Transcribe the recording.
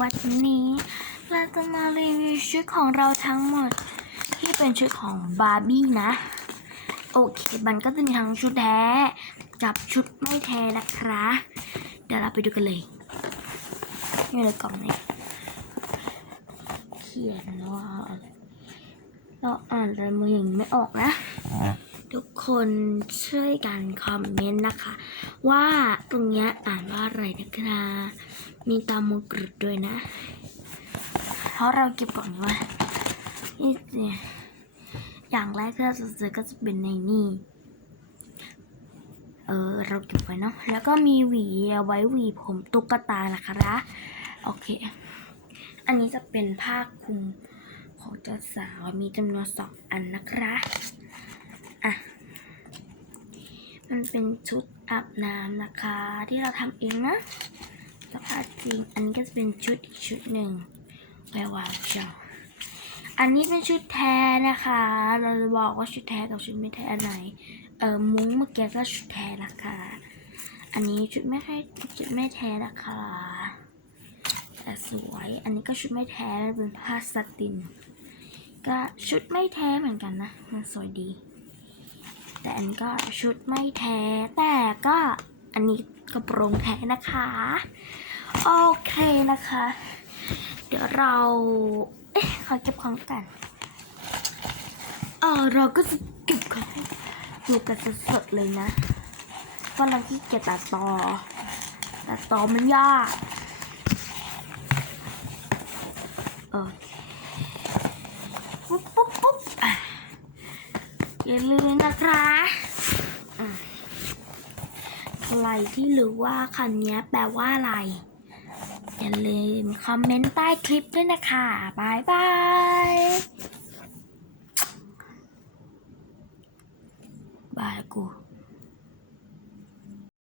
วันนี้เราจะมารีวิวชุดของเราทั้งหมด ที่เป็นชุดของบาร์บี้นะ โอเคมันก็จะมีทั้งชุดแท้กับชุดไม่แท้นะคะ เดี๋ยวเราไปดูกันเลยนี่เลยกล่องนี้เขียนว่าเราอ่านลายมืออย่างไม่ออกนะ ทุกคนช่วยกันคอมเมนต์นะคะ ว่าตรงเนี้ยอ่านว่าอะไรนะคะมีตามมงกรุดด้วยนะ เพราะเราเก็บกล่องนี้ไว้นี่เนี่อย่างแรกที่เราจะซื้อก็จะเป็นในนี่เออเราเก็บไว้เนาะแล้วก็มีหวีเอาไว้หวีผมตุ๊กตานะคะโอเค อันนี้จะเป็นผ้าคลุมของเจ้าสาวมีจำนวนสองอันนะคะ อะ มันเป็นชุดอาบน้ำนะคะ ที่เราทำเองนะสภาพจริง อันนี้ก็จะเป็นชุดอีกชุดหนึ่งไว้วางเจ้าอันนี้เป็นชุดแท้นะคะ เราจะบอกว่าชุดแท้กับชุดไม่แท้อันไหน เออมุ้งเมื่อกี้ก็ชุดแท้นะคะ อันนี้ชุดไม่แท้ชุดไม่แท้นะคะ แต่สวย อันนี้ก็ชุดไม่แท้เป็นผ้าสติน ก็ชุดไม่แท้เหมือนกันนะ มันสวยดี แต่อันก็ชุดไม่แท้แต่ก็อันนี้กระโปรงแท้นะคะ โอเคนะคะ เดี๋ยวเรา เอ๊ะขอเก็บของกันเออเราก็จะเก็บของดูกันสดๆเลยนะเพราะเราที่เกียจตัดต่อตัดต่อมันยากโอเคปุ๊บปุ๊บปุ๊บอะ อย่าลืมนะคะอะใครที่รู้ว่าคำนี้แปลว่าอะไร อย่าลืมคอมเมนต์ใต้คลิปด้วยนะคะบายบายบายกู